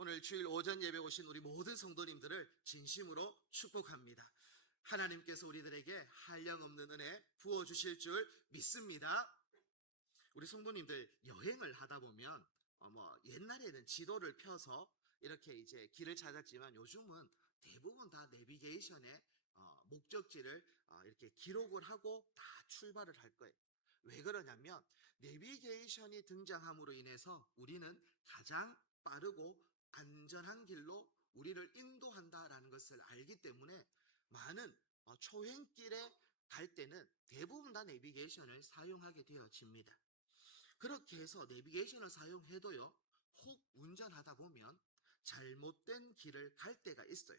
오늘 주일 오전 예배 오신 우리 모든 성도님들을 진심으로 축복합니다. 하나님께서 우리들에게 한량없는 은혜 부어주실 줄 믿습니다. 우리 성도님들 여행을 하다 보면 옛날에는 지도를 펴서 이렇게 이제 길을 찾았지만 요즘은 대부분 다 내비게이션에 목적지를 이렇게 기록을 하고 다 출발을 할 거예요. 왜 그러냐면 내비게이션이 등장함으로 인해서 우리는 가장 빠르고 안전한 길로 우리를 인도한다라는 것을 알기 때문에 많은 초행길에 갈 때는 대부분 다 내비게이션을 사용하게 되어집니다. 그렇게 해서 내비게이션을 사용해도요, 혹 운전하다 보면 잘못된 길을 갈 때가 있어요.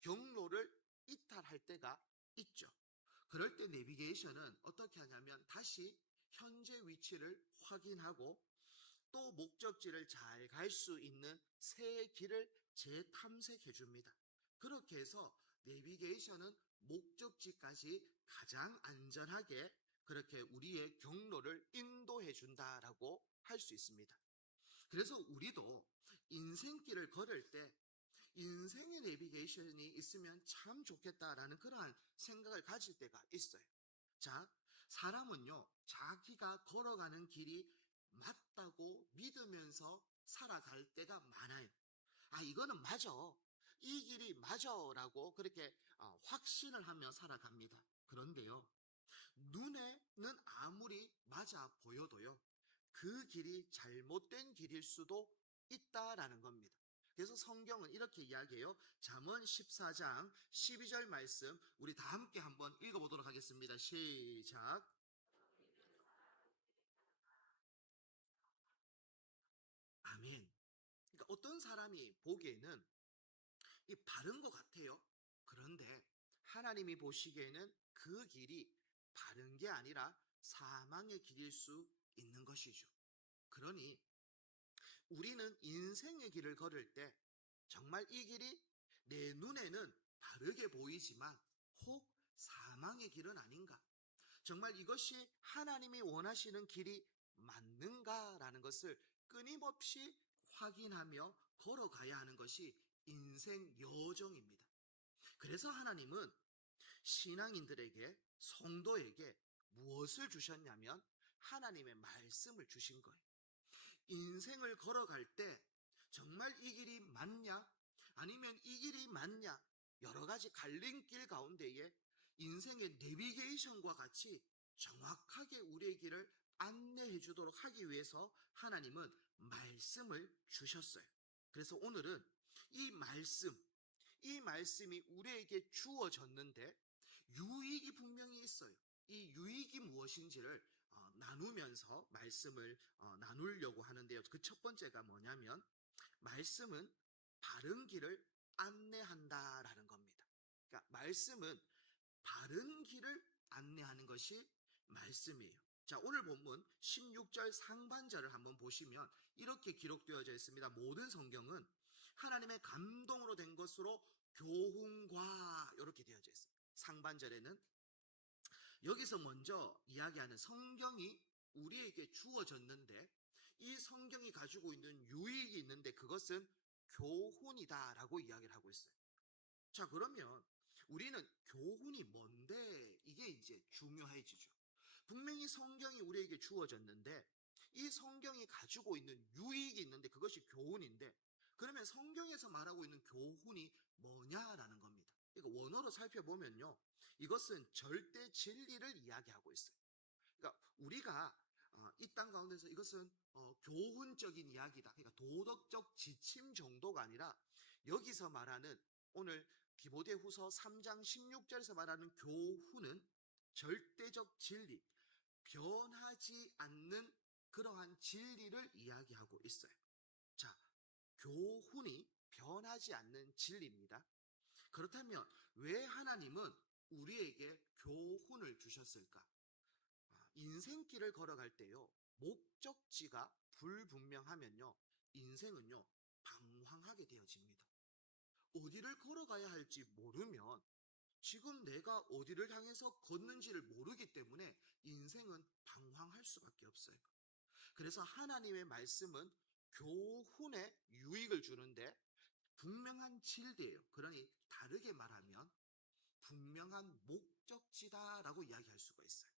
경로를 이탈할 때가 있죠. 그럴 때 내비게이션은 어떻게 하냐면 다시 현재 위치를 확인하고 또 목적지를 잘 갈 수 있는 새 길을 재탐색해 줍니다. 그렇게 해서 내비게이션은 목적지까지 가장 안전하게 그렇게 우리의 경로를 인도해 준다라고 할 수 있습니다. 그래서 우리도 인생길을 걸을 때 인생의 내비게이션이 있으면 참 좋겠다라는 그러한 생각을 가질 때가 있어요. 자, 사람은요, 자기가 걸어가는 길이 맞다고 믿으면서 살아갈 때가 많아요. 이거는 맞아. 이 길이 맞아. 라고 그렇게 확신을 하며 살아갑니다. 그런데요, 눈에는 아무리 맞아 보여도요, 그 길이 잘못된 길일 수도 있다라는 겁니다. 그래서 성경은 이렇게 이야기해요. 잠언 14장 12절 말씀 우리 다 함께 한번 읽어보도록 하겠습니다. 시작. 아멘. 그러니까 어떤 사람이 보기에는 이 바른 것 같아요. 그런데 하나님이 보시기에는 그 길이 바른 게 아니라 사망의 길일 수 있는 것이죠. 그러니 우리는 인생의 길을 걸을 때 정말 이 길이 내 눈에는 바르게 보이지만 혹 사망의 길은 아닌가? 정말 이것이 하나님이 원하시는 길이 맞는가라는 것을 끊임없이 확인하며 걸어가야 하는 것이 인생 여정입니다. 그래서 하나님은 신앙인들에게, 성도에게 무엇을 주셨냐면 하나님의 말씀을 주신 거예요. 인생을 걸어갈 때 정말 이 길이 맞냐? 아니면 이 길이 맞냐? 여러 가지 갈림길 가운데에 인생의 내비게이션과 같이 정확하게 우리의 길을 안내해 주도록 하기 위해서 하나님은 말씀을 주셨어요. 그래서 오늘은 이 말씀이 우리에게 주어졌는데 유익이 분명히 있어요. 이 유익이 무엇인지를 나누면서 말씀을 나누려고 하는데요. 그 첫 번째가 뭐냐면 말씀은 바른 길을 안내한다라는 겁니다. 그러니까 말씀은 바른 길을 안내하는 것이 말씀이에요. 자, 오늘 본문 16절 상반절을 한번 보시면 이렇게 기록되어져 있습니다. 모든 성경은 하나님의 감동으로 된 것으로 교훈과 이렇게 되어져 있습니다. 상반절에는 여기서 먼저 이야기하는 성경이 우리에게 주어졌는데 이 성경이 가지고 있는 유익이 있는데 그것은 교훈이다라고 이야기를 하고 있어요. 자, 그러면 우리는 교훈이 뭔데 이게 이제 중요해지죠. 분명히 성경이 우리에게 주어졌는데 이 성경이 가지고 있는 유익이 있는데 그것이 교훈인데 그러면 성경에서 말하고 있는 교훈이 뭐냐라는 겁니다. 그러니까 원어로 살펴보면요, 이것은 절대 진리를 이야기하고 있어요. 그러니까 우리가 이 땅 가운데서 이것은 교훈적인 이야기다. 그러니까 도덕적 지침 정도가 아니라 여기서 말하는 오늘 디모데후서 3장 16절에서 말하는 교훈은 절대적 진리, 변하지 않는 그러한 진리를 이야기하고 있어요. 자, 교훈이 변하지 않는 진리입니다. 그렇다면 왜 하나님은 우리에게 교훈을 주셨을까? 인생길을 걸어갈 때요, 목적지가 불분명하면요, 인생은요, 방황하게 되어집니다. 어디를 걸어가야 할지 모르면 지금 내가 어디를 향해서 걷는지를 모르기 때문에 인생은 방황할 수밖에 없어요. 그래서 하나님의 말씀은 교훈에 유익을 주는데 분명한 진리예요. 그러니 다르게 말하면 분명한 목적지다라고 이야기할 수가 있어요.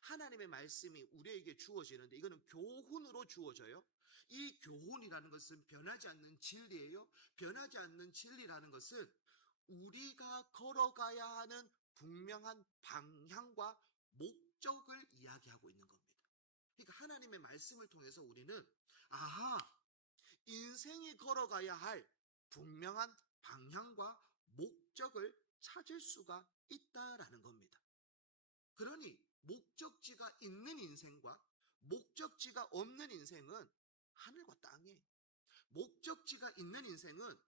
하나님의 말씀이 우리에게 주어지는데 이거는 교훈으로 주어져요. 이 교훈이라는 것은 변하지 않는 진리예요. 변하지 않는 진리라는 것은 우리가 걸어가야 하는 분명한 방향과 목적을 이야기하고 있는 겁니다. 그러니까 하나님의 말씀을 통해서 우리는 아하, 인생이 걸어가야 할 분명한 방향과 목적을 찾을 수가 있다라는 겁니다. 그러니 목적지가 있는 인생과 목적지가 없는 인생은 하늘과 땅이에요. 목적지가 있는 인생은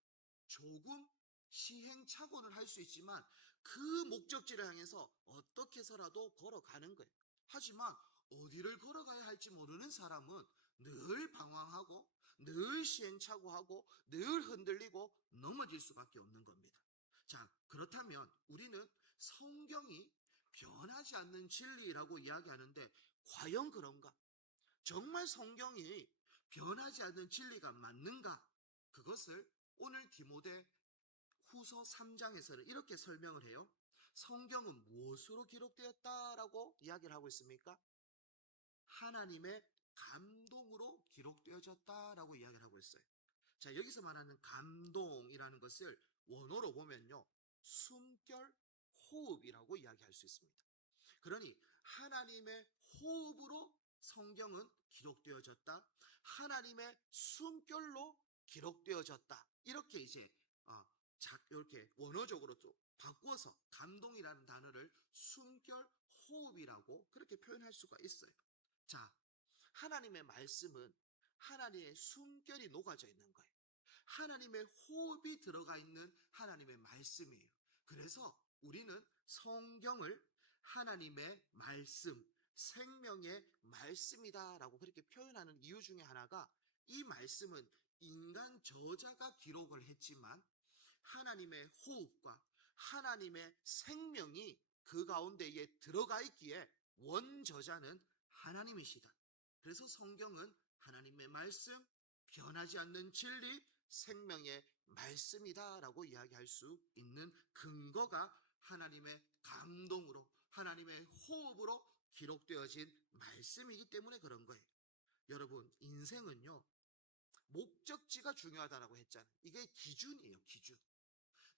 조금 시행착오를 할 수 있지만 그 목적지를 향해서 어떻게 해서라도 걸어가는 거예요. 하지만 어디를 걸어가야 할지 모르는 사람은 늘 방황하고 늘 시행착오하고 늘 흔들리고 넘어질 수밖에 없는 겁니다. 자, 그렇다면 우리는 성경이 변하지 않는 진리라고 이야기하는데 과연 그런가? 정말 성경이 변하지 않는 진리가 맞는가? 그것을 오늘 디모데 후서 3장에서는 이렇게 설명을 해요. 성경은 무엇으로 기록되었다라고 이야기를 하고 있습니까? 하나님의 감동으로 기록되어졌다라고 이야기를 하고 있어요. 자, 여기서 말하는 감동이라는 것을 원어로 보면요, 숨결 호흡이라고 이야기할 수 있습니다. 그러니 하나님의 호흡으로 성경은 기록되어졌다. 하나님의 숨결로 기록되어졌다. 이렇게 이제 이렇게 원어적으로 또 바꾸어서 감동이라는 단어를 숨결 호흡이라고 그렇게 표현할 수가 있어요. 자, 하나님의 말씀은 하나님의 숨결이 녹아져 있는 거예요. 하나님의 호흡이 들어가 있는 하나님의 말씀이에요. 그래서 우리는 성경을 하나님의 말씀, 생명의 말씀이다라고 그렇게 표현하는 이유 중에 하나가 이 말씀은 인간 저자가 기록을 했지만 하나님의 호흡과 하나님의 생명이 그 가운데에 들어가 있기에 원저자는 하나님이시다. 그래서 성경은 하나님의 말씀, 변하지 않는 진리, 생명의 말씀이다라고 이야기할 수 있는 근거가 하나님의 감동으로, 하나님의 호흡으로 기록되어진 말씀이기 때문에 그런 거예요. 여러분, 인생은요, 목적지가 중요하다라고 했잖아요. 이게 기준이에요, 기준.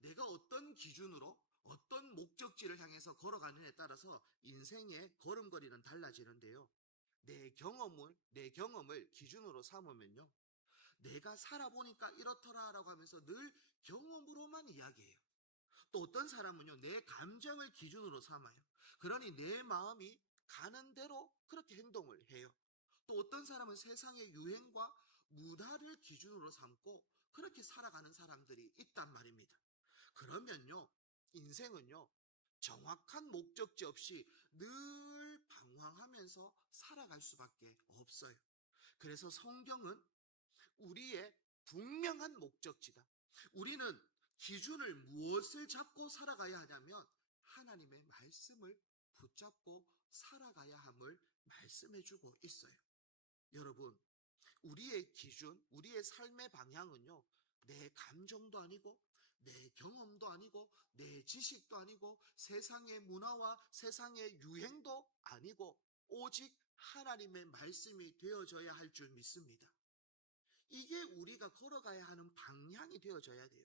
내가 어떤 기준으로 어떤 목적지를 향해서 걸어가느냐에 따라서 인생의 걸음걸이는 달라지는데요. 내 경험을 기준으로 삼으면요. 내가 살아보니까 이렇더라라고 하면서 늘 경험으로만 이야기해요. 또 어떤 사람은요, 내 감정을 기준으로 삼아요. 그러니 내 마음이 가는 대로 그렇게 행동을 해요. 또 어떤 사람은 세상의 유행과 문화를 기준으로 삼고 그렇게 살아가는 사람들이 있단 말입니다. 그러면요, 인생은요, 정확한 목적지 없이 늘 방황하면서 살아갈 수밖에 없어요. 그래서 성경은 우리의 분명한 목적지다. 우리는 기준을 무엇을 잡고 살아가야 하냐면 하나님의 말씀을 붙잡고 살아가야 함을 말씀해주고 있어요. 여러분, 우리의 기준, 우리의 삶의 방향은요, 내 감정도 아니고 내 경험도 아니고 내 지식도 아니고 세상의 문화와 세상의 유행도 아니고 오직 하나님의 말씀이 되어져야 할 줄 믿습니다. 이게 우리가 걸어가야 하는 방향이 되어져야 돼요.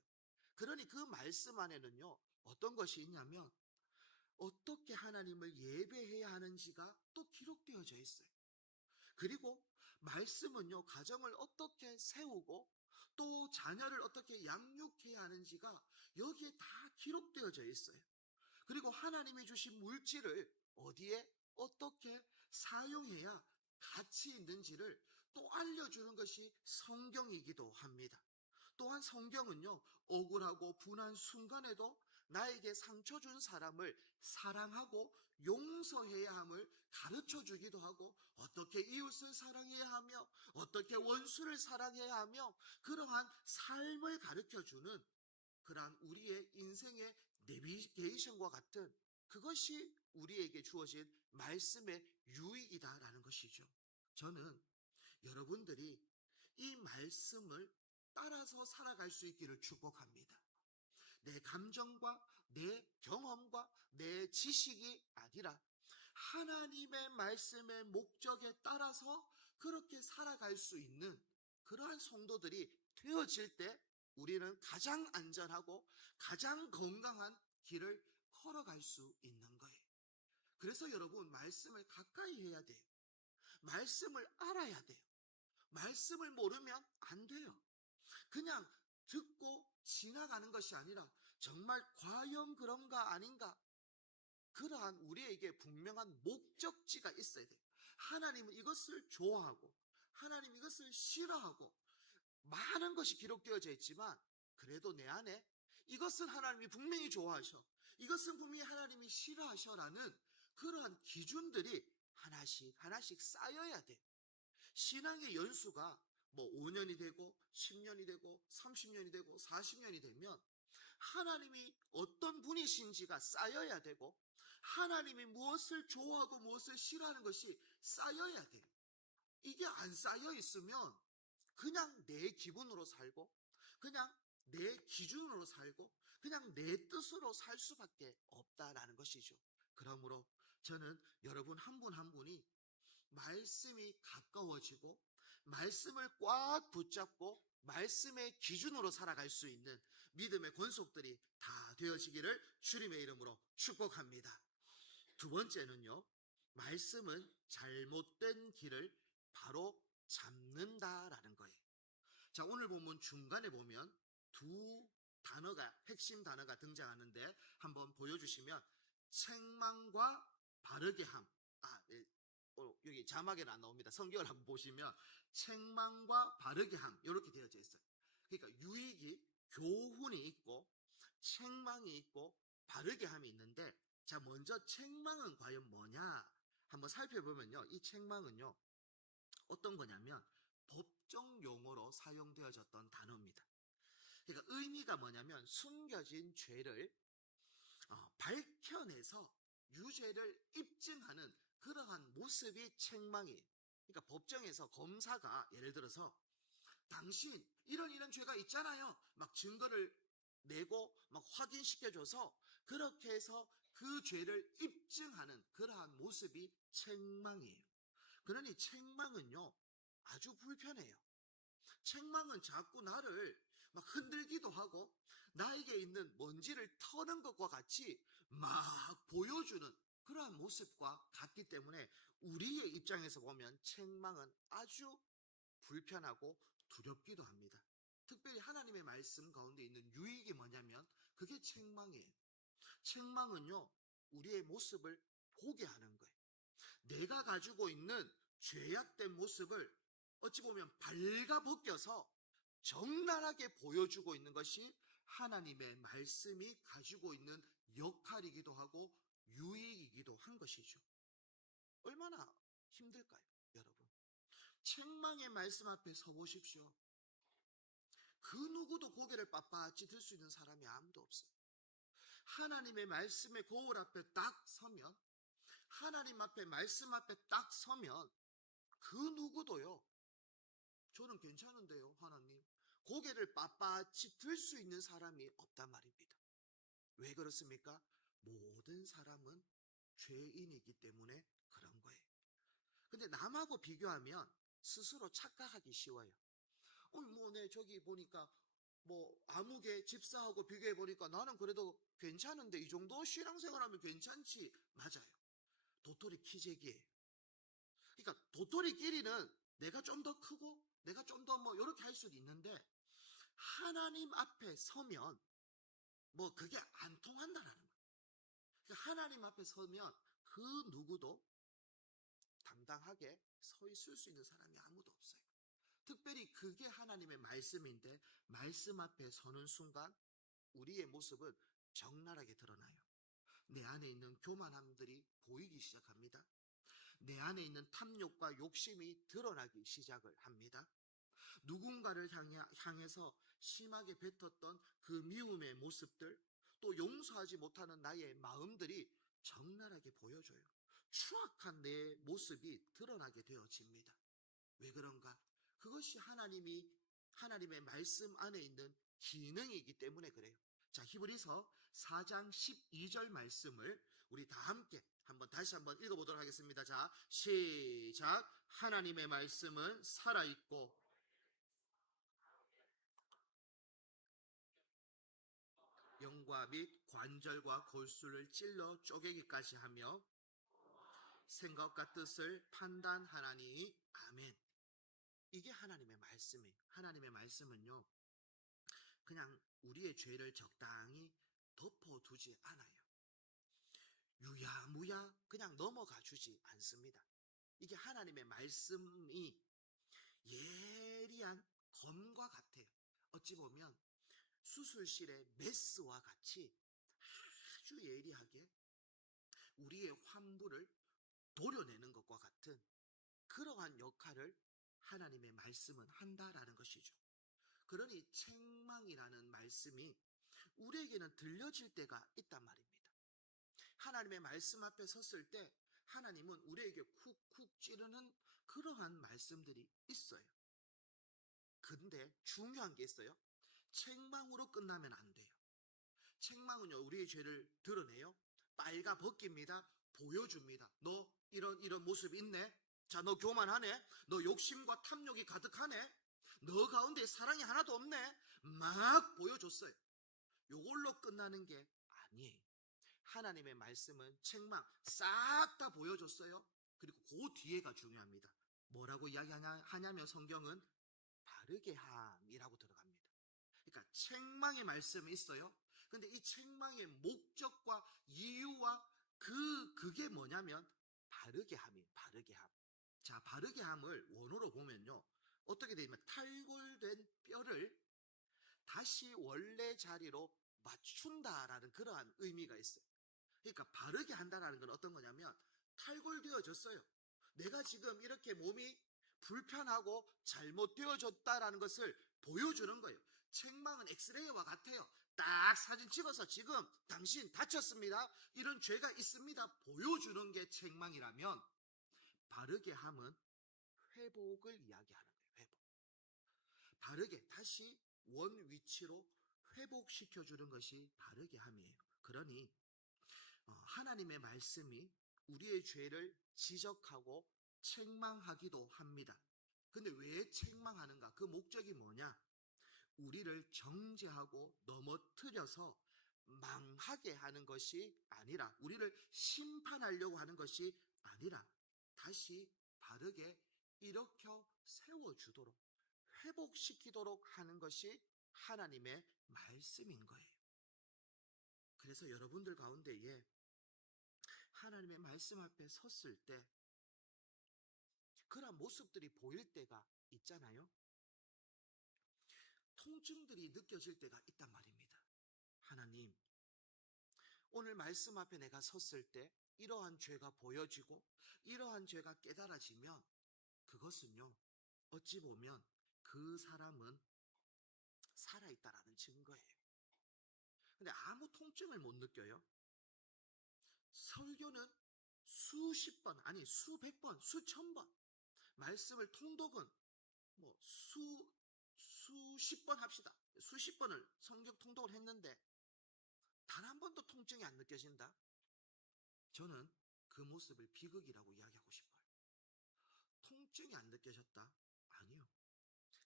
그러니 그 말씀 안에는요, 어떤 것이 있냐면 어떻게 하나님을 예배해야 하는지가 또 기록되어져 있어요. 그리고 말씀은요, 가정을 어떻게 세우고 또 자녀를 어떻게 양육해야 하는지가 여기에 다 기록되어져 있어요. 그리고 하나님이 주신 물질을 어디에 어떻게 사용해야 가치 있는지를 또 알려주는 것이 성경이기도 합니다. 또한 성경은요, 억울하고 분한 순간에도 나에게 상처 준 사람을 사랑하고 용서해야 함을 가르쳐 주기도 하고 어떻게 이웃을 사랑해야 하며 어떻게 원수를 사랑해야 하며 그러한 삶을 가르쳐 주는 그러한 우리의 인생의 내비게이션과 같은 그것이 우리에게 주어진 말씀의 유익이다라는 것이죠. 저는 여러분들이 이 말씀을 따라서 살아갈 수 있기를 축복합니다. 내 감정과 내 경험과 내 지식이 아니라 하나님의 말씀의 목적에 따라서 그렇게 살아갈 수 있는 그러한 성도들이 되어질 때 우리는 가장 안전하고 가장 건강한 길을 걸어갈 수 있는 거예요. 그래서 여러분, 말씀을 가까이 해야 돼요. 말씀을 알아야 돼요. 말씀을 모르면 안 돼요. 그냥 듣고 지나가는 것이 아니라 정말 과연 그런가 아닌가, 그러한 우리에게 분명한 목적지가 있어야 돼요. 하나님은 이것을 좋아하고 하나님 이것을 싫어하고 많은 것이 기록되어져 있지만, 그래도 내 안에 이것은 하나님이 분명히 좋아하셔, 이것은 분명히 하나님이 싫어하셔라는 그러한 기준들이 하나씩 하나씩 쌓여야 돼요. 신앙의 연수가 뭐 5년이 되고 10년이 되고 30년이 되고 40년이 되면 하나님이 어떤 분이신지가 쌓여야 되고, 하나님이 무엇을 좋아하고 무엇을 싫어하는 것이 쌓여야 돼요. 이게 안 쌓여 있으면 그냥 내 기분으로 살고 그냥 내 기준으로 살고 그냥 내 뜻으로 살 수밖에 없다라는 것이죠. 그러므로 저는 여러분 한 분 한 분이 말씀이 가까워지고 말씀을 꽉 붙잡고 말씀의 기준으로 살아갈 수 있는 믿음의 권속들이 다 되어지기를 주님의 이름으로 축복합니다. 두 번째는요, 말씀은 잘못된 길을 바로 잡는다라는 거예요. 자, 오늘 본문 중간에 보면 두 단어가, 핵심 단어가 등장하는데 한번 보여주시면 책망과 바르게 함. 여기 자막에는 안 나옵니다. 성경을 한번 보시면 책망과 바르게 함 이렇게 되어져 있어요. 그러니까 유익이, 교훈이 있고 책망이 있고 바르게 함이 있는데, 자, 먼저 책망은 과연 뭐냐 한번 살펴보면요, 이 책망은요 어떤 거냐면 법정 용어로 사용되어졌던 단어입니다. 그러니까 의미가 뭐냐면 숨겨진 죄를 밝혀내서 유죄를 입증하는 그러한 모습이 책망이에요. 그러니까 법정에서 검사가 예를 들어서 당신 이런 죄가 있잖아요, 막 증거를 내고 막 확인시켜줘서 그렇게 해서 그 죄를 입증하는 그러한 모습이 책망이에요. 그러니 책망은요 아주 불편해요. 책망은 자꾸 나를 막 흔들기도 하고 나에게 있는 먼지를 터는 것과 같이 막 보여주는 그러한 모습과 같기 때문에 우리의 입장에서 보면 책망은 아주 불편하고 두렵기도 합니다. 특별히 하나님의 말씀 가운데 있는 유익이 뭐냐면 그게 책망이에요. 책망은요 우리의 모습을 보게 하는 거예요. 내가 가지고 있는 죄악된 모습을 어찌 보면 발가벗겨서 적나라하게 보여주고 있는 것이 하나님의 말씀이 가지고 있는 역할이기도 하고 유익이기도 한 것이죠. 얼마나 힘들까요, 여러분? 책망의 말씀 앞에 서 보십시오. 그 누구도 고개를 빳빳이 들 수 있는 사람이 아무도 없어요. 하나님의 말씀의 거울 앞에 딱 서면, 하나님 앞에 말씀 앞에 딱 서면 그 누구도요, 저는 괜찮은데요 하나님, 고개를 빳빳이 들 수 있는 사람이 없단 말입니다. 왜 그렇습니까? 모든 사람은 죄인이기 때문에 그런 거예요. 근데 남하고 비교하면 스스로 착각하기 쉬워요. 저기 보니까 아무개 집사하고 비교해 보니까 나는 그래도 괜찮은데 이 정도 신앙생활하면 괜찮지. 맞아요. 도토리 키재기예요. 그러니까 도토리끼리는 내가 좀 더 크고 내가 좀 더 이렇게 할 수도 있는데 하나님 앞에 서면 그게 안 통한다라는 거예요. 그러니까 하나님 앞에 서면 그 누구도 당당하게 서 있을 수 있는 사람이 아무도 없어요. 특별히 그게 하나님의 말씀인데 말씀 앞에 서는 순간 우리의 모습은 적나라하게 드러나요. 내 안에 있는 교만함들이 보이기 시작합니다. 내 안에 있는 탐욕과 욕심이 드러나기 시작을 합니다. 누군가를 향해서 심하게 뱉었던 그 미움의 모습들, 또 용서하지 못하는 나의 마음들이 적나라하게 보여줘요. 추악한 내 모습이 드러나게 되어집니다. 왜 그런가? 그것이 하나님의 말씀 안에 있는 기능이기 때문에 그래요. 자, 히브리서 4장 12절 말씀을 우리 다 함께 다시 한번 읽어보도록 하겠습니다. 자, 시작. 하나님의 말씀은 살아있고 영과 및 관절과 골수를 찔러 쪼개기까지 하며 생각과 뜻을 판단하나니. 아멘. 이게 하나님의 말씀이에요. 하나님의 말씀은요, 그냥 우리의 죄를 적당히 덮어두지 않아요. 유야무야 그냥 넘어가 주지 않습니다. 이게 하나님의 말씀이 예리한 검과 같아요. 어찌 보면 수술실의 메스와 같이 아주 예리하게 우리의 환부를 도려내는 것과 같은 그러한 역할을 하나님의 말씀은 한다라는 것이죠. 그러니 책망이라는 말씀이 우리에게는 들려질 때가 있단 말입니다. 하나님의 말씀 앞에 섰을 때 하나님은 우리에게 쿡쿡 찌르는 그러한 말씀들이 있어요. 근데 중요한 게 있어요. 책망으로 끝나면 안 돼요. 책망은요, 우리의 죄를 드러내요. 빨가 벗깁니다. 보여줍니다. 너 이런 모습이 있네. 자, 너 교만하네. 너 욕심과 탐욕이 가득하네. 너 가운데 사랑이 하나도 없네. 막 보여줬어요. 요걸로 끝나는 게 아니에요. 하나님의 말씀은 책망 싹 다 보여줬어요. 그리고 그 뒤에가 중요합니다. 뭐라고 이야기하냐면 성경은 바르게 함이라고 들어갑니다. 그러니까 책망의 말씀이 있어요. 근데 이 책망의 목적과 이유와 그게 뭐냐면 바르게 함이에요. 바르게 함. 자, 바르게 함을 원어로 보면요, 어떻게 되냐면 탈골된 뼈를 다시 원래 자리로 맞춘다라는 그러한 의미가 있어요. 그러니까 바르게 한다라는 건 어떤 거냐면 탈골되어졌어요. 내가 지금 이렇게 몸이 불편하고 잘못되어졌다라는 것을 보여주는 거예요. 책망은 엑스레이와 같아요. 딱 사진 찍어서 지금 당신 다쳤습니다. 이런 죄가 있습니다. 보여주는 게 책망이라면 바르게 함은 회복을 이야기하는 거예요. 회복. 바르게 다시 원 위치로 회복시켜주는 것이 바르게 함이에요. 그러니 하나님의 말씀이 우리의 죄를 지적하고 책망하기도 합니다. 근데 왜 책망하는가? 그 목적이 뭐냐? 우리를 정죄하고 넘어뜨려서 망하게 하는 것이 아니라, 우리를 심판하려고 하는 것이 아니라 다시 바르게 일으켜 세워주도록 회복시키도록 하는 것이 하나님의 말씀인 거예요. 그래서 여러분들 가운데에 하나님의 말씀 앞에 섰을 때 그런 모습들이 보일 때가 있잖아요. 통증들이 느껴질 때가 있단 말입니다. 하나님, 오늘 말씀 앞에 내가 섰을 때 이러한 죄가 보여지고 이러한 죄가 깨달아지면 그것은요, 어찌 보면 그 사람은 살아있다라는 증거예요. 근데 아무 통증을 못 느껴요. 설교는 수십 번, 아니 수백 번, 수천 번 말씀을 통독은 뭐 수십 번 합시다. 수십 번을 성경 통독을 했는데 단 한 번도 통증이 안 느껴진다? 저는 그 모습을 비극이라고 이야기하고 싶어요. 통증이 안 느껴졌다? 아니요.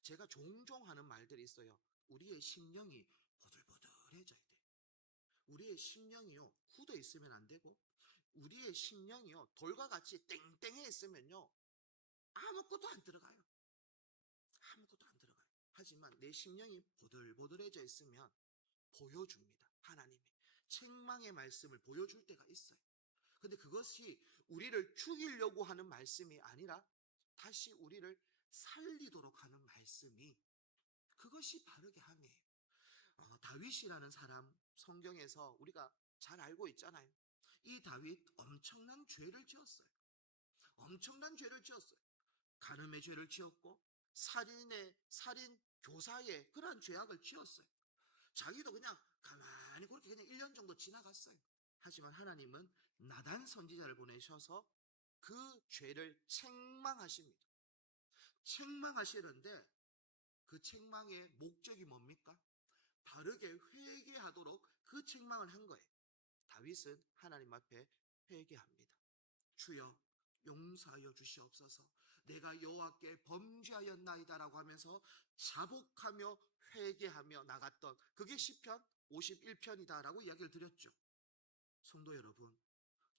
제가 종종 하는 말들이 있어요. 우리의 심령이 보들보들해져야 돼. 우리의 심령이요, 굳어 있으면 안 되고, 우리의 심령이요, 돌과 같이 땡땡해 있으면요, 아무것도 안 들어가요. 아무것도 안 들어가요. 하지만 내 심령이 보들보들해져 있으면 보여줍니다. 하나님이 책망의 말씀을 보여줄 때가 있어요. 근데 그것이 우리를 죽이려고 하는 말씀이 아니라 다시 우리를 살리도록 하는 말씀이, 그것이 바르게 함이에요. 다윗이라는 사람 성경에서 우리가 잘 알고 있잖아요. 이 다윗 엄청난 죄를 지었어요. 엄청난 죄를 지었어요. 간음의 죄를 지었고 살인 교사의 그러한 죄악을 지었어요. 자기도 그냥 가만히 그렇게 그냥 1년 정도 지나갔어요. 하지만 하나님은 나단 선지자를 보내셔서 그 죄를 책망하십니다. 책망하시는데 그 책망의 목적이 뭡니까? 바르게 회개하도록 그 책망을 한 거예요. 다윗은 하나님 앞에 회개합니다. 주여 용서하여 주시옵소서. 내가 여호와께 범죄하였나이다라고 하면서 자복하며 회개하며 나갔던 그게 시편 51편이다라고 이야기를 드렸죠. 성도 여러분,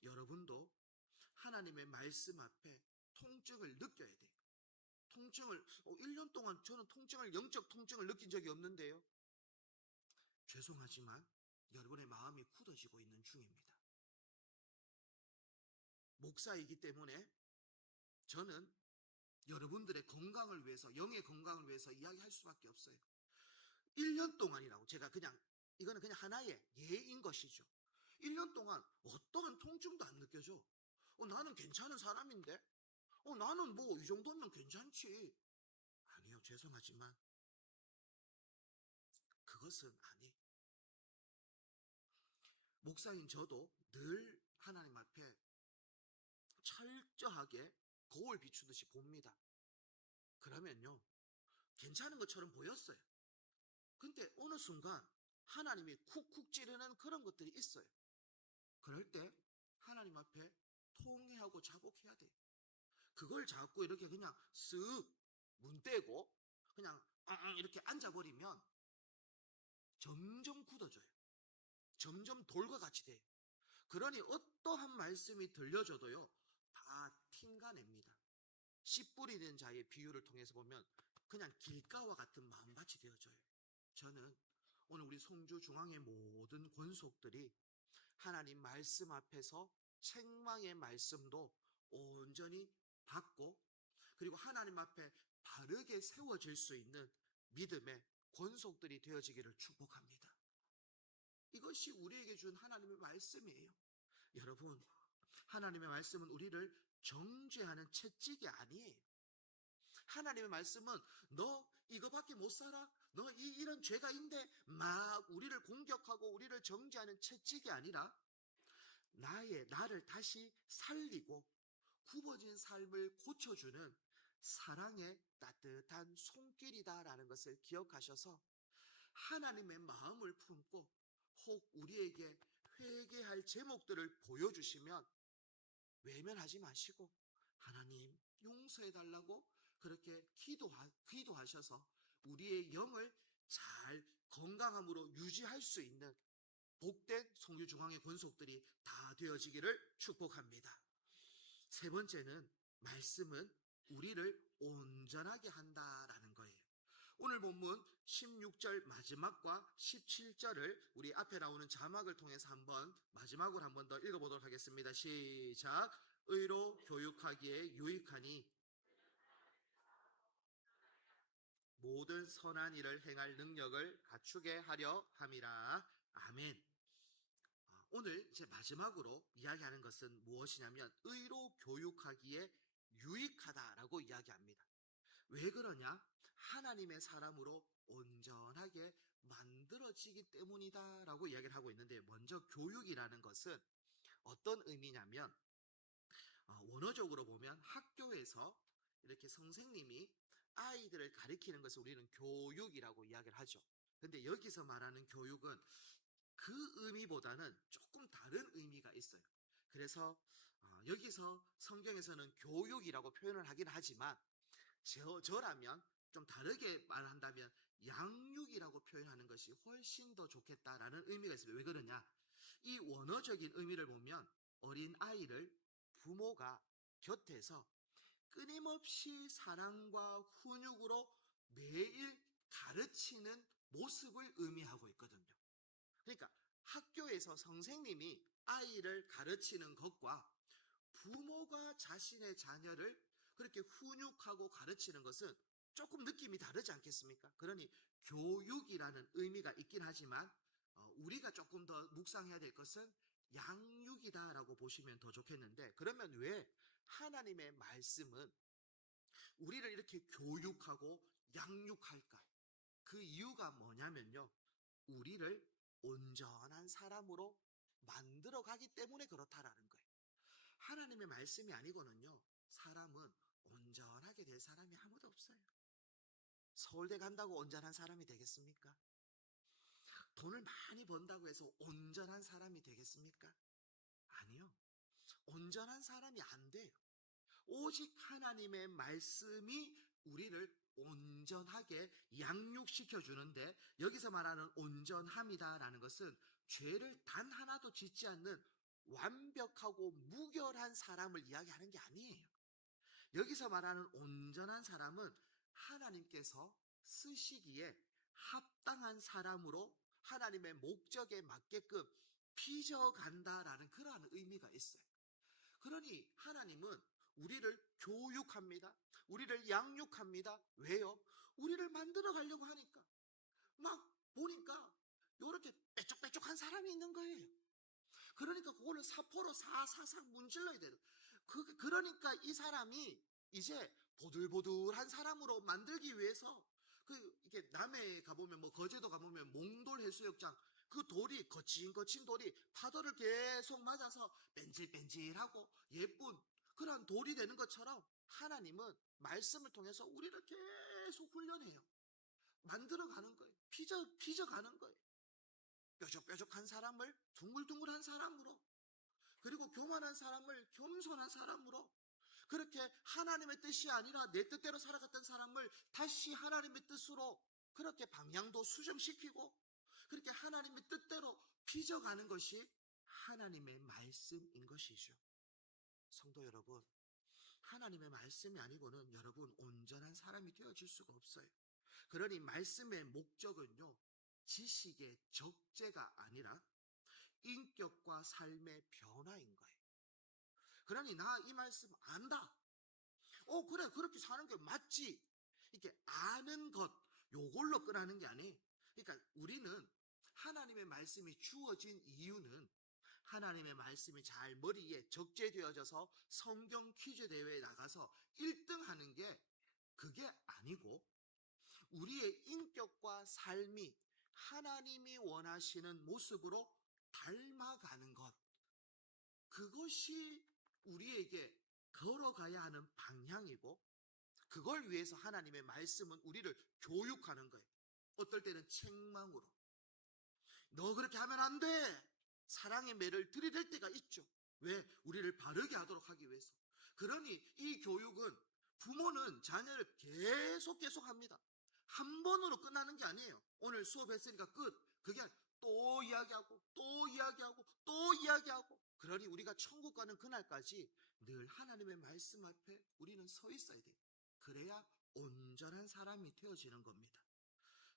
여러분도 하나님의 말씀 앞에 통증을 느껴야 돼요. 통증을 1년 동안 저는 영적 통증을 느낀 적이 없는데요. 죄송하지만 여러분의 마음이 굳어지고 있는 중입니다. 목사이기 때문에 저는 여러분들의 건강을 위해서, 영의 건강을 위해서 이야기할 수밖에 없어요. 1년 동안이라고 제가 이거는 그냥 하나의 예인 것이죠. 1년 동안 어떠한 통증도 안 느껴져. 나는 괜찮은 사람인데? 나는 뭐 이 정도면 괜찮지. 아니요, 죄송하지만 그것은 아니에요. 목사인 저도 늘 하나님 앞에 철저하게 거울 비추듯이 봅니다. 그러면요, 괜찮은 것처럼 보였어요. 근데 어느 순간 하나님이 쿡쿡 찌르는 그런 것들이 있어요. 그럴 때 하나님 앞에 통회하고 자복해야 돼요. 그걸 자꾸 이렇게 그냥 쓱 문 떼고 그냥 이렇게 앉아버리면 점점 굳어져요. 점점 돌과 같이 돼요. 그러니 어떠한 말씀이 들려줘도요, 다 튕가냅니다. 씨 뿌리는 자의 비유를 통해서 보면 그냥 길가와 같은 마음밭이 되어져요. 저는 오늘 우리 송주 중앙의 모든 권속들이 하나님 말씀 앞에서 책망의 말씀도 온전히 받고, 그리고 하나님 앞에 바르게 세워질 수 있는 믿음의 권속들이 되어지기를 축복합니다. 이것이 우리에게 준 하나님의 말씀이에요. 여러분, 하나님의 말씀은 우리를 정죄하는 채찍이 아니에요. 하나님의 말씀은 너 이거밖에 못 살아? 너 이런 죄가 있는데 막 우리를 공격하고 우리를 정죄하는 채찍이 아니라 나를 다시 살리고 굽어진 삶을 고쳐주는 사랑의 따뜻한 손길이다라는 것을 기억하셔서 하나님의 마음을 품고 혹 우리에게 회개할 제목들을 보여주시면 외면하지 마시고 하나님 용서해달라고 그렇게 기도하셔서 우리의 영을 잘 건강함으로 유지할 수 있는 복된 송유중앙의 권속들이 다 되어지기를 축복합니다. 세 번째는 말씀은 우리를 온전하게 한다라는 거예요. 오늘 본문 16절 마지막과 17절을 우리 앞에 나오는 자막을 통해서 마지막으로 한 번 더 읽어보도록 하겠습니다. 시작. 의로 교육하기에 유익하니 모든 선한 일을 행할 능력을 갖추게 하려 함이라. 아멘. 오늘 제 마지막으로 이야기하는 것은 무엇이냐면 의로 교육하기에 유익하다라고 이야기합니다. 왜 그러냐? 하나님의 사람으로 온전하게 만들어지기 때문이다라고 이야기를 하고 있는데, 먼저 교육이라는 것은 어떤 의미냐면 원어적으로 보면 학교에서 이렇게 선생님이 아이들을 가르치는 것을 우리는 교육이라고 이야기를 하죠. 근데 여기서 말하는 교육은 그 의미보다는 조금 다른 의미가 있어요. 그래서 여기서 성경에서는 교육이라고 표현을 하긴 하지만 저라면 좀 다르게 말한다면 양육이라고 표현하는 것이 훨씬 더 좋겠다라는 의미가 있습니다. 왜 그러냐? 이 원어적인 의미를 보면 어린 아이를 부모가 곁에서 끊임없이 사랑과 훈육으로 매일 가르치는 모습을 의미하고 있거든요. 그러니까 학교에서 선생님이 아이를 가르치는 것과 부모가 자신의 자녀를 그렇게 훈육하고 가르치는 것은 조금 느낌이 다르지 않겠습니까? 그러니 교육이라는 의미가 있긴 하지만 우리가 조금 더 묵상해야 될 것은 양육이다라고 보시면 더 좋겠는데, 그러면 왜 하나님의 말씀은 우리를 이렇게 교육하고 양육할까? 그 이유가 뭐냐면요, 우리를 온전한 사람으로 만들어 가기 때문에 그렇다라는 거예요. 하나님의 말씀이 아니고는요, 사람은 온전하게 될 사람이 아무도 없어요. 서울대 간다고 온전한 사람이 되겠습니까? 돈을 많이 번다고 해서 온전한 사람이 되겠습니까? 아니요. 온전한 사람이 안 돼요. 오직 하나님의 말씀이 우리를 온전하게 양육시켜 주는데, 여기서 말하는 온전함이다라는 것은 죄를 단 하나도 짓지 않는 완벽하고 무결한 사람을 이야기하는 게 아니에요. 여기서 말하는 온전한 사람은 하나님께서 쓰시기에 합당한 사람으로 하나님의 목적에 맞게끔 빚어간다라는 그러한 의미가 있어요. 그러니 하나님은 우리를 교육합니다. 우리를 양육합니다. 왜요? 우리를 만들어 가려고 하니까. 막 보니까 이렇게 빼쪽빼쪽한 사람이 있는 거예요. 그러니까 그걸로 사포로 사사삭 문질러야 돼요. 그러니까 이 사람이 이제 보들보들한 사람으로 만들기 위해서, 이렇게 남해 가보면, 뭐 거제도 가보면 몽돌 해수욕장, 그 돌이, 거친 돌이 파도를 계속 맞아서 뺀질뺀질하고 예쁜 그런 돌이 되는 것처럼, 하나님은 말씀을 통해서 우리를 계속 훈련해요. 만들어가는 거예요. 빚어가는 거예요. 뾰족뾰족한 사람을 둥글둥글한 사람으로, 그리고 교만한 사람을 겸손한 사람으로, 그렇게 하나님의 뜻이 아니라 내 뜻대로 살아갔던 사람을 다시 하나님의 뜻으로 그렇게 방향도 수정시키고, 그렇게 하나님의 뜻대로 빚어가는 것이 하나님의 말씀인 것이죠. 성도 여러분, 하나님의 말씀이 아니고는 여러분 온전한 사람이 되어질 수가 없어요. 그러니 말씀의 목적은요, 지식의 적재가 아니라 인격과 삶의 변화인 거예요. 그러니 나 이 말씀 안다. 그래, 그렇게 사는 게 맞지. 이렇게 아는 것, 요걸로 끝나는 게 아니에요. 그러니까 우리는 하나님의 말씀이 주어진 이유는 하나님의 말씀이 잘 머리에 적재되어져서 성경 퀴즈 대회에 나가서 1등 하는 게 그게 아니고, 우리의 인격과 삶이 하나님이 원하시는 모습으로 닮아가는 것, 그것이 우리에게 걸어가야 하는 방향이고, 그걸 위해서 하나님의 말씀은 우리를 교육하는 거예요. 어떨 때는 책망으로, 너 그렇게 하면 안 돼, 사랑의 매를 들이댈 때가 있죠. 왜? 우리를 바르게 하도록 하기 위해서. 그러니 이 교육은, 부모는 자녀를 계속 합니다. 한 번으로 끝나는 게 아니에요. 오늘 수업했으니까 끝. 그게 또 이야기하고 또 이야기하고 또 이야기하고. 그러니 우리가 천국 가는 그날까지 늘 하나님의 말씀 앞에 우리는 서 있어야 돼요. 그래야 온전한 사람이 되어지는 겁니다.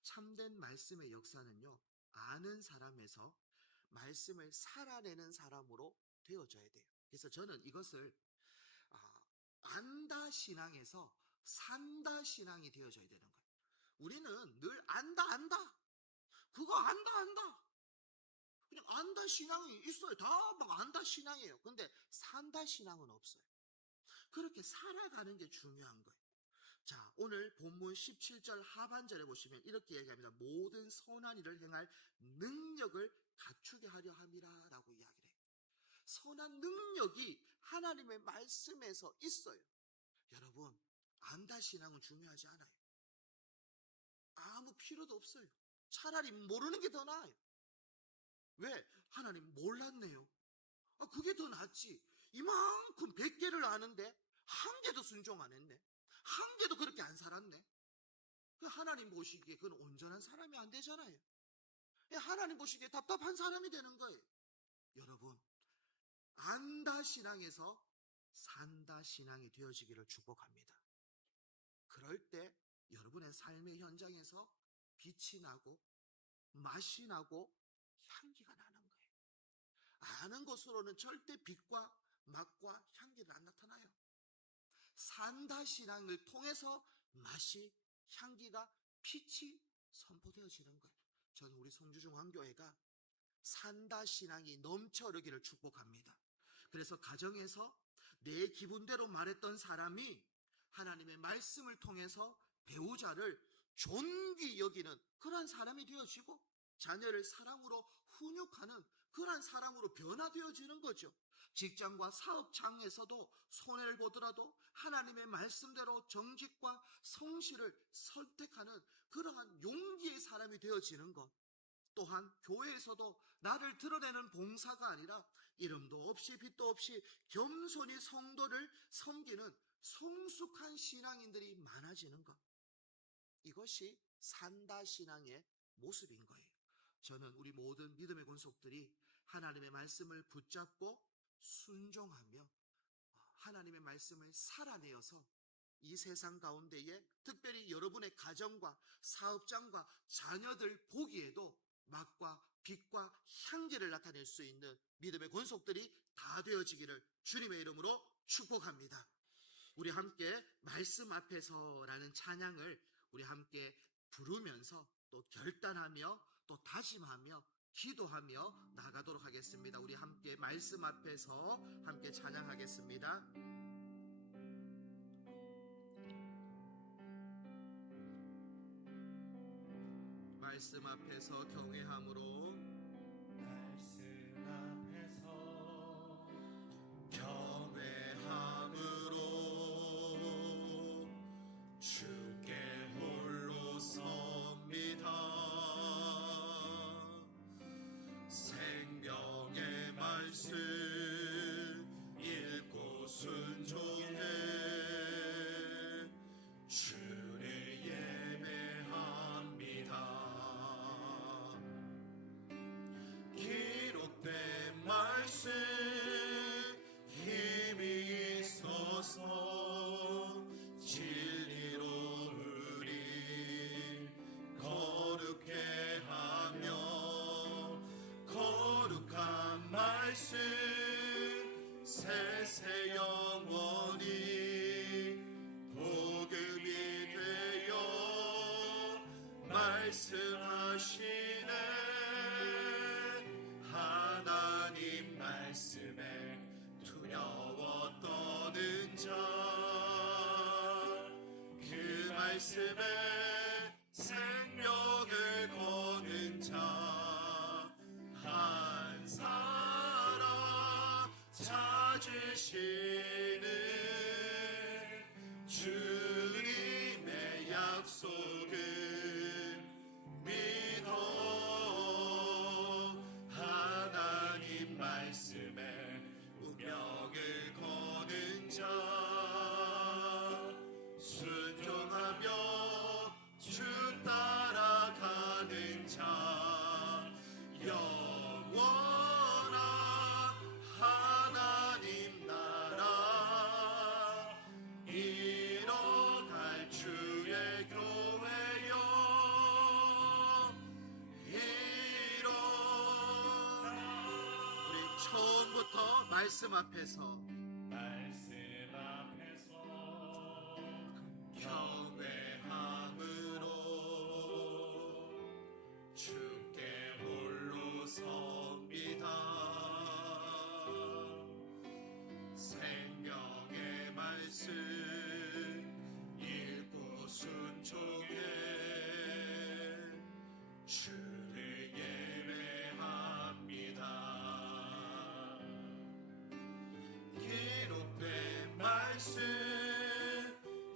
참된 말씀의 역사는요, 아는 사람에서 말씀을 살아내는 사람으로 되어져야 돼요. 그래서 저는 이것을 안다 신앙에서 산다 신앙이 되어져야 되는 거예요. 우리는 늘 안다 그거 안다 그냥 안다 신앙이 있어요. 다 막 안다 신앙이에요. 근데 산다 신앙은 없어요. 그렇게 살아가는 게 중요한 거예요. 자, 오늘 본문 17절 하반절에 보시면 이렇게 얘기합니다. 모든 선한 일을 행할 능력을 갖추게 하려 함이라 라고 이야기를 해요. 선한 능력이 하나님의 말씀에서 있어요. 여러분, 안다 신앙은 중요하지 않아요. 아무 필요도 없어요. 차라리 모르는 게 더 나아요. 왜? 하나님 몰랐네요. 그게 더 낫지. 이만큼 100개를 아는데 한 개도 순종 안 했네. 한 개도 그렇게 안 살았네. 하나님 보시기에 그건 온전한 사람이 안 되잖아요. 하나님 보시기에 답답한 사람이 되는 거예요. 여러분, 안다 신앙에서 산다 신앙이 되어지기를 축복합니다. 그럴 때 여러분의 삶의 현장에서 빛이 나고 맛이 나고 향기가 나는 거예요. 아는 것으로는 절대 빛과 맛과 향기를 안 나타나요. 산다 신앙을 통해서 맛이, 향기가, 빛이 선포되어지는 거예요. 저는 우리 성주중앙교회가 산다 신앙이 넘쳐 흐르기를 축복합니다. 그래서 가정에서 내 기분대로 말했던 사람이 하나님의 말씀을 통해서 배우자를 존귀 여기는 그러한 사람이 되어지고, 자녀를 사랑으로 훈육하는 그러한 사람으로 변화되어지는 거죠. 직장과 사업장에서도 손해를 보더라도 하나님의 말씀대로 정직과 성실을 선택하는 그러한 용기의 사람이 되어지는 것, 또한 교회에서도 나를 드러내는 봉사가 아니라 이름도 없이 빛도 없이 겸손히 성도를 섬기는 성숙한 신앙인들이 많아지는 것, 이것이 산다 신앙의 모습인 거예요. 저는 우리 모든 믿음의 권속들이 하나님의 말씀을 붙잡고 순종하며 하나님의 말씀을 살아내어서 이 세상 가운데에 특별히 여러분의 가정과 사업장과 자녀들 보기에도 맛과 빛과 향기를 나타낼 수 있는 믿음의 권속들이 다 되어지기를 주님의 이름으로 축복합니다. 우리 함께 말씀 앞에서라는 찬양을 우리 함께 부르면서 또 결단하며 또 다짐하며 기도하며 나가도록 하겠습니다. 우리 함께 말씀 앞에서 함께 찬양하겠습니다. 말씀 앞에서 경외함으로, 말씀 앞에서 경외함으로 주께 홀로 섭니다. 생명의 말씀 읽고 순종해 주를 예배합니다. 기록된 말씀 힘이 있어서 진리로 우리 거룩해 하며 거룩한 말씀 세세 영원히 복음이 되어 말씀하시네. 하나님 말씀에 두려워 떠는 자, 그 말씀에 생명을 거는 자 한 사람 찾으시는 주님의 약속을 믿어 하나님 말씀에 운명을 거는 자, 순종하며 주 따라가는 자, 영원한 하나님 나라 이뤄갈 주의 교회여 우리 처음부터 말씀 앞에서 경외함으로 주께 홀로 섭니다. 생명의 말씀 읽고 순종해 주를 예배합니다. 기록된 말씀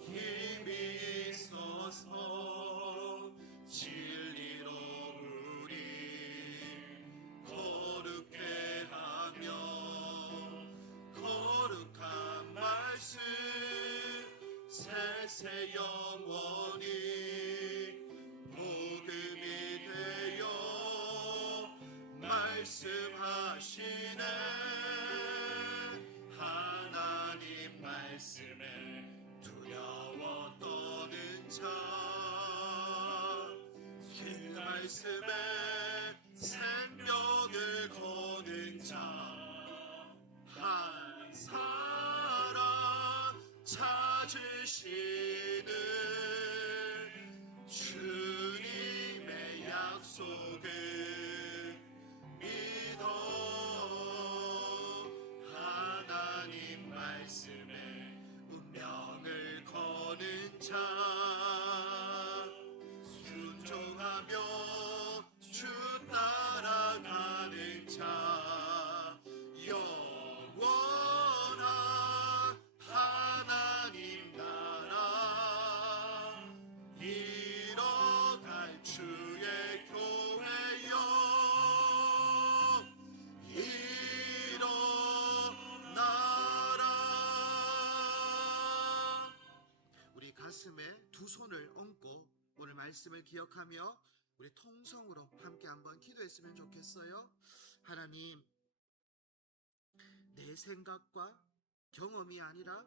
힘이 있어서 진리로 우리 거룩해 하며 거룩한 말씀 세세 영원히 복음이 되어 말씀하시네. 하나님 말씀에 두려워 떠는 자, 그 말씀에 생명을 거는 자 한 사람 찾으시는 주님의 약속을 믿어 하나님 말씀에 운명을 거는 자, 순종하며 주 따라가는 자, 영원한 말씀을 기억하며 우리 통성으로 함께 한번 기도했으면 좋겠어요. 하나님, 내 생각과 경험이 아니라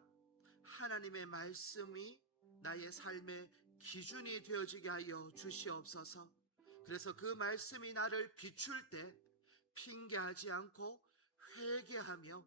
하나님의 말씀이 나의 삶의 기준이 되어지게 하여 주시옵소서. 그래서 그 말씀이 나를 비출 때 핑계하지 않고 회개하며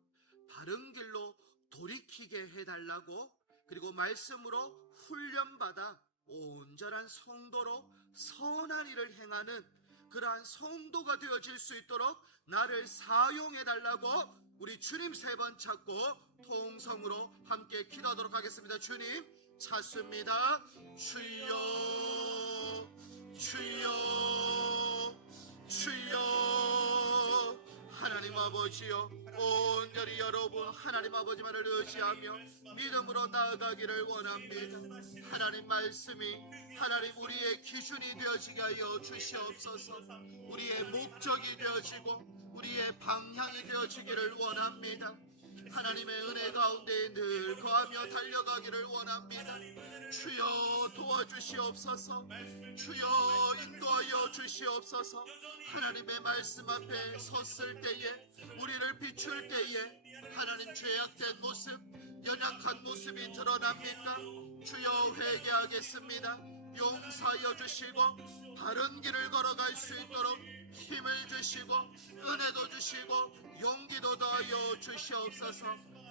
바른 길로 돌이키게 해달라고, 그리고 말씀으로 훈련받아 온전한 성도로 선한 일을 행하는 그러한 성도가 되어질 수 있도록 나를 사용해달라고 우리 주님 3번 찾고 통성으로 함께 기도하도록 하겠습니다. 주님 찾습니다. 주여, 주여, 주여. 하나님 아버지여, 온전히 여러분 하나님 아버지만을 의지하며 믿음으로 나아가기를 원합니다. 하나님 말씀이 하나님 우리의 기준이 되어지게 하여 주시옵소서. 우리의 목적이 되어지고 우리의 방향이 되어지기를 원합니다. 하나님의 은혜 가운데 늘 거하며 달려가기를 원합니다. 주여 도와주시옵소서. 주여 인도하여 주시옵소서. 하나님의 말씀 앞에 섰을 때에, 우리를 비출 때에 하나님 죄악된 모습, 연약한 모습이 드러납니까? 주여 회개하겠습니다. 용서하여 주시고 바른 길을 걸어갈 수 있도록 힘을 주시고 은혜도 주시고 용기도 더하여 주시옵소서.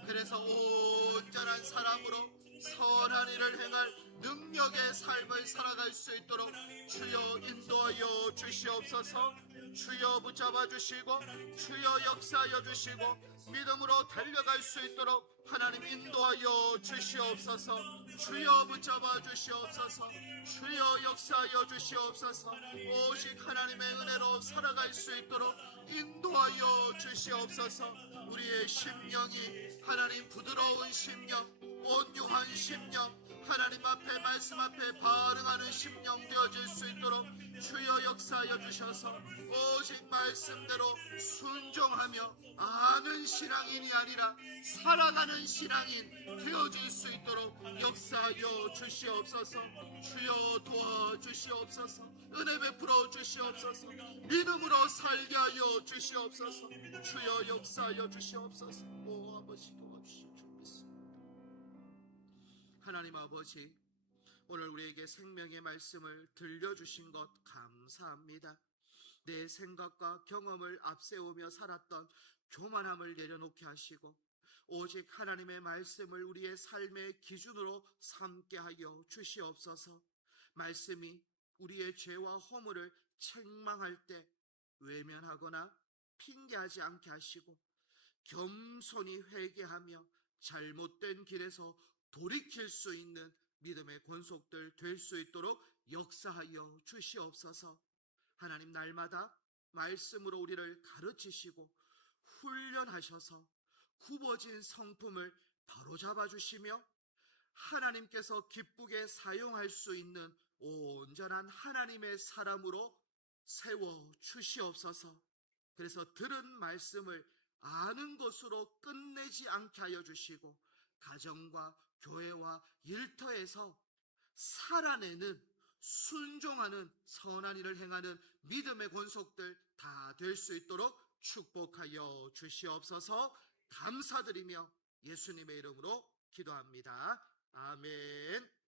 그래서 온전한 사람으로 선한 일을 행할 능력의 삶을 살아갈 수 있도록 주여 인도하여 주시옵소서. 주여 붙잡아 주시고 주여 역사하여 주시고 믿음으로 달려갈 수 있도록 하나님 인도하여 주시옵소서. 주여 붙잡아 주시옵소서. 주여 역사하여 주시옵소서. 오직 하나님의 은혜로 살아갈 수 있도록 인도하여 주시옵소서. 우리의 심령이 하나님 부드러운 심령, 온유한 심령, 하나님 앞에 말씀 앞에 반응하는 심령 되어질 수 있도록 주여 역사하여 주셔서 오직 말씀대로 순종하며 아는 신앙인이 아니라 살아가는 신앙인 되어질 수 있도록 역사하여 주시옵소서. 주여 도와주시옵소서. 은혜 베풀어 주시옵소서. 믿음으로 살게 하여 주시옵소서. 주여 역사하여 주시옵소서. 오 아버지 도와주실 줄 믿습니다. 하나님 아버지, 오늘 우리에게 생명의 말씀을 들려주신 것 감사합니다. 내 생각과 경험을 앞세우며 살았던 교만함을 내려놓게 하시고 오직 하나님의 말씀을 우리의 삶의 기준으로 삼게 하여 주시옵소서. 말씀이 우리의 죄와 허물을 책망할 때 외면하거나 핑계하지 않게 하시고 겸손히 회개하며 잘못된 길에서 돌이킬 수 있는 믿음의 권속들 될 수 있도록 역사하여 주시옵소서. 하나님 날마다 말씀으로 우리를 가르치시고 훈련하셔서 굽어진 성품을 바로잡아 주시며 하나님께서 기쁘게 사용할 수 있는 온전한 하나님의 사람으로 세워 주시옵소서. 그래서 들은 말씀을 아는 것으로 끝내지 않게 하여 주시고 가정과 교회와 일터에서 살아내는 순종하는 선한 일을 행하는 믿음의 권속들 다 될 수 있도록 축복하여 주시옵소서. 감사드리며 예수님의 이름으로 기도합니다. 아멘.